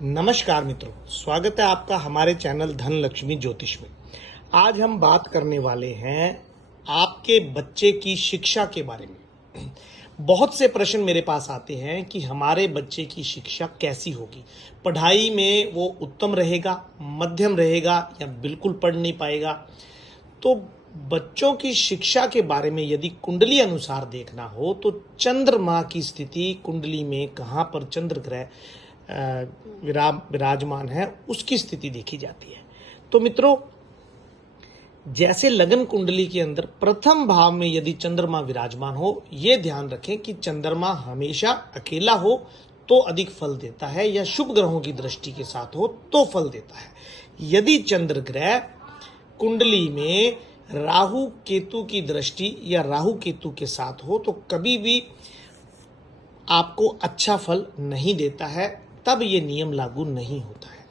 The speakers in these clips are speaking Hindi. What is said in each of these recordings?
नमस्कार मित्रों, स्वागत है आपका हमारे चैनल धन लक्ष्मी ज्योतिष में। आज हम बात करने वाले हैं आपके बच्चे की शिक्षा के बारे में। बहुत से प्रश्न मेरे पास आते हैं कि हमारे बच्चे की शिक्षा कैसी होगी, पढ़ाई में वो उत्तम रहेगा, मध्यम रहेगा या बिल्कुल पढ़ नहीं पाएगा। तो बच्चों की शिक्षा के बारे में यदि कुंडली अनुसार देखना हो तो चंद्रमा की स्थिति कुंडली में कहाँ पर चंद्र ग्रह विराजमान है उसकी स्थिति देखी जाती है। तो मित्रों, जैसे लगन कुंडली के अंदर प्रथम भाव में यदि चंद्रमा विराजमान हो, यह ध्यान रखें कि चंद्रमा हमेशा अकेला हो तो अधिक फल देता है या शुभ ग्रहों की दृष्टि के साथ हो तो फल देता है। यदि चंद्र ग्रह कुंडली में राहु केतु की दृष्टि या राहु केतु के साथ हो तो कभी भी आपको अच्छा फल नहीं देता है, तब ये नियम लागू नहीं होता है।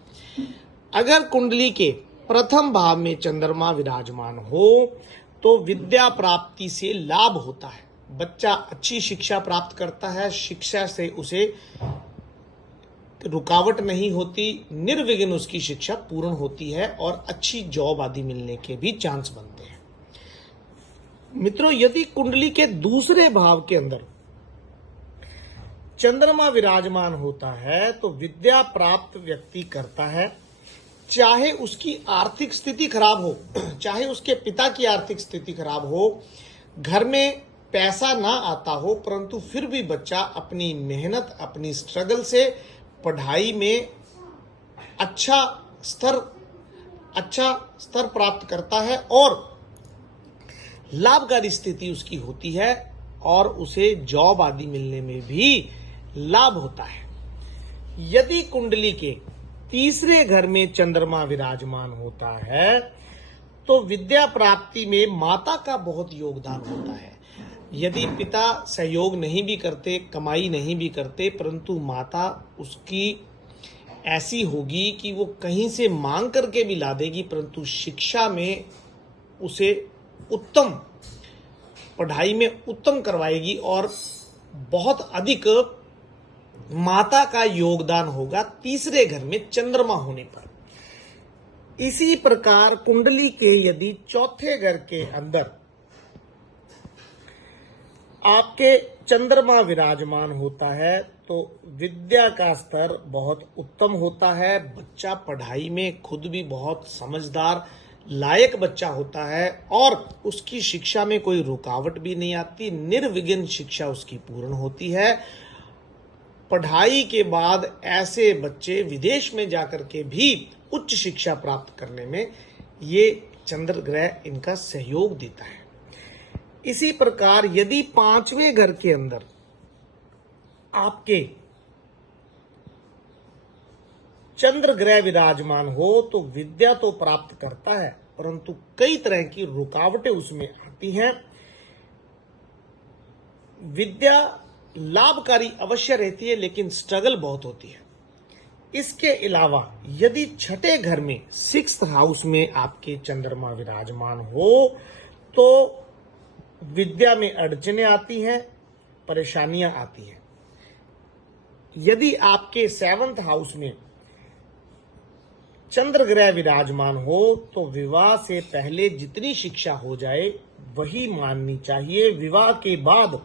अगर कुंडली के प्रथम भाव में चंद्रमा विराजमान हो तो विद्या प्राप्ति से लाभ होता है, बच्चा अच्छी शिक्षा प्राप्त करता है, शिक्षा से उसे रुकावट नहीं होती, निर्विघ्न उसकी शिक्षा पूर्ण होती है और अच्छी जॉब आदि मिलने के भी चांस बनते हैं। मित्रों, यदि कुंडली के दूसरे भाव के अंदर चंद्रमा विराजमान होता है तो विद्या प्राप्त व्यक्ति करता है, चाहे उसकी आर्थिक स्थिति खराब हो, चाहे उसके पिता की आर्थिक स्थिति खराब हो, घर में पैसा ना आता हो, परंतु फिर भी बच्चा अपनी मेहनत, अपनी स्ट्रगल से पढ़ाई में अच्छा स्तर प्राप्त करता है और लाभकारी स्थिति उसकी होती है और उसे जॉब आदि मिलने में भी लाभ होता है। यदि कुंडली के तीसरे घर में चंद्रमा विराजमान होता है तो विद्या प्राप्ति में माता का बहुत योगदान होता है। यदि पिता सहयोग नहीं भी करते, कमाई नहीं भी करते, परंतु माता उसकी ऐसी होगी कि वो कहीं से मांग करके भी ला देगी, परंतु शिक्षा में उसे उत्तम, पढ़ाई में उत्तम करवाएगी और बहुत अधिक माता का योगदान होगा तीसरे घर में चंद्रमा होने पर। इसी प्रकार कुंडली के यदि चौथे घर के अंदर आपके चंद्रमा विराजमान होता है तो विद्या का स्तर बहुत उत्तम होता है, बच्चा पढ़ाई में खुद भी बहुत समझदार लायक बच्चा होता है और उसकी शिक्षा में कोई रुकावट भी नहीं आती, निर्विघ्न शिक्षा उसकी पूर्ण होती है। पढ़ाई के बाद ऐसे बच्चे विदेश में जाकर के भी उच्च शिक्षा प्राप्त करने में ये चंद्र ग्रह इनका सहयोग देता है। इसी प्रकार यदि पांचवें घर के अंदर आपके चंद्र ग्रह विराजमान हो तो विद्या तो प्राप्त करता है, परंतु कई तरह की रुकावटें उसमें आती हैं। विद्या लाभकारी अवश्य रहती है लेकिन स्ट्रगल बहुत होती है। इसके अलावा यदि छठे घर में सिक्स्थ हाउस में आपके चंद्रमा विराजमान हो तो विद्या में अड़चने आती हैं, परेशानियां आती हैं। यदि आपके सेवंथ हाउस में चंद्र ग्रह विराजमान हो तो विवाह से पहले जितनी शिक्षा हो जाए वही माननी चाहिए। विवाह के बाद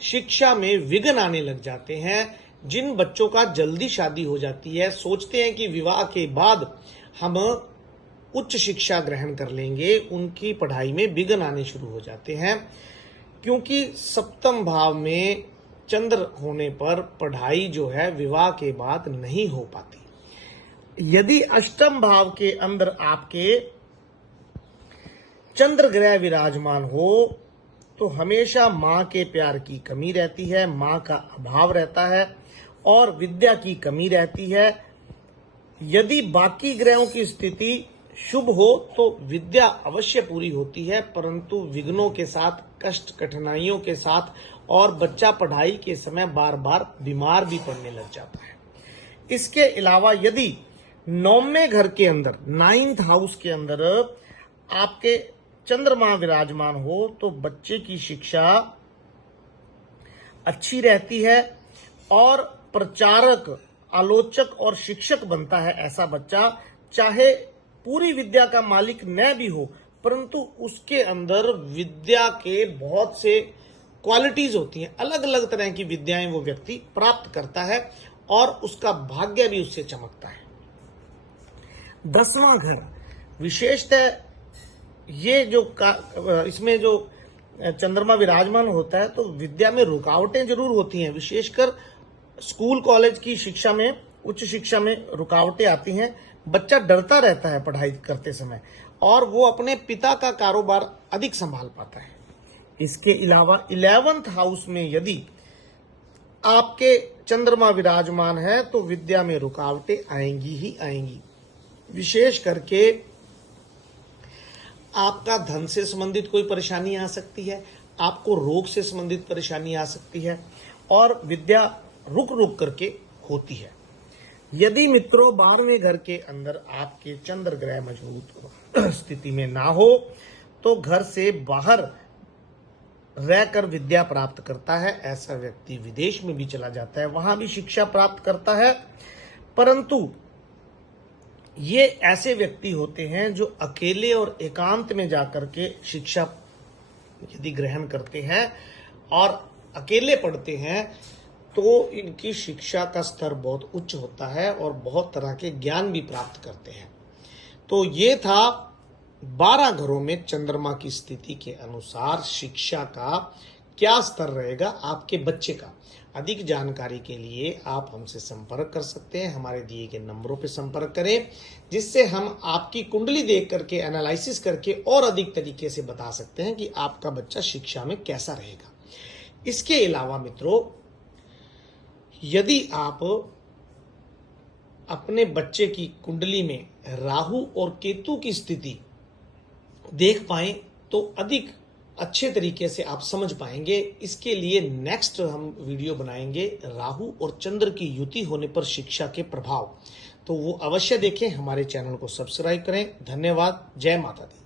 शिक्षा में विघ्न आने लग जाते हैं। जिन बच्चों का जल्दी शादी हो जाती है, सोचते हैं कि विवाह के बाद हम उच्च शिक्षा ग्रहण कर लेंगे, उनकी पढ़ाई में विघ्न आने शुरू हो जाते हैं, क्योंकि सप्तम भाव में चंद्र होने पर पढ़ाई जो है विवाह के बाद नहीं हो पाती। यदि अष्टम भाव के अंदर आपके चंद्र ग्रह विराजमान हो तो हमेशा मां के प्यार की कमी रहती है, मां का अभाव रहता है और विद्या की कमी रहती है। यदि बाकी ग्रहों की स्थिति शुभ हो तो विद्या अवश्य पूरी होती है, परंतु विघ्नों के साथ, कष्ट कठिनाइयों के साथ और बच्चा पढ़ाई के समय बार बार बीमार भी पड़ने लग जाता है। इसके अलावा यदि नौवें घर के अंदर, नाइन्थ हाउस के अंदर आपके चंद्रमा विराजमान हो तो बच्चे की शिक्षा अच्छी रहती है और प्रचारक आलोचक और शिक्षक बनता है ऐसा बच्चा, चाहे पूरी विद्या का मालिक न भी हो, परंतु उसके अंदर विद्या के बहुत से क्वालिटीज होती हैं, अलग अलग तरह की विद्याएं वो व्यक्ति प्राप्त करता है और उसका भाग्य भी उससे चमकता है। 10वां घर विशेषतः ये जो इसमें जो चंद्रमा विराजमान होता है तो विद्या में रुकावटें जरूर होती हैं, विशेषकर स्कूल कॉलेज की शिक्षा में, उच्च शिक्षा में रुकावटें आती हैं। बच्चा डरता रहता है पढ़ाई करते समय और वो अपने पिता का कारोबार अधिक संभाल पाता है। इसके अलावा 11th हाउस में यदि आपके चंद्रमा विराजमान है तो विद्या में रुकावटें आएंगी ही आएंगी। विशेष करके आपका धन से संबंधित कोई परेशानी आ सकती है, आपको रोग से संबंधित परेशानी आ सकती है और विद्या रुक रुक करके होती है। यदि मित्रों 12वें घर के अंदर आपके चंद्र ग्रह मजबूत स्थिति में ना हो तो घर से बाहर रहकर विद्या प्राप्त करता है। ऐसा व्यक्ति विदेश में भी चला जाता है, वहां भी शिक्षा प्राप्त करता है, परंतु ये ऐसे व्यक्ति होते हैं जो अकेले और एकांत में जाकर के शिक्षा यदि ग्रहण करते हैं और अकेले पढ़ते हैं तो इनकी शिक्षा का स्तर बहुत उच्च होता है और बहुत तरह के ज्ञान भी प्राप्त करते हैं। तो ये था 12 घरों में चंद्रमा की स्थिति के अनुसार शिक्षा का क्या स्तर रहेगा आपके बच्चे का। अधिक जानकारी के लिए आप हमसे संपर्क कर सकते हैं, हमारे दिए गए नंबरों पर संपर्क करें, जिससे हम आपकी कुंडली देख करके एनालिसिस करके और अधिक तरीके से बता सकते हैं कि आपका बच्चा शिक्षा में कैसा रहेगा। इसके अलावा मित्रों, यदि आप अपने बच्चे की कुंडली में राहु और केतु की स्थिति देख पाएं तो अधिक अच्छे तरीके से आप समझ पाएंगे। इसके लिए नेक्स्ट हम वीडियो बनाएंगे राहु और चंद्र की युति होने पर शिक्षा के प्रभाव, तो वो अवश्य देखें। हमारे चैनल को सब्सक्राइब करें। धन्यवाद। जय माता दी।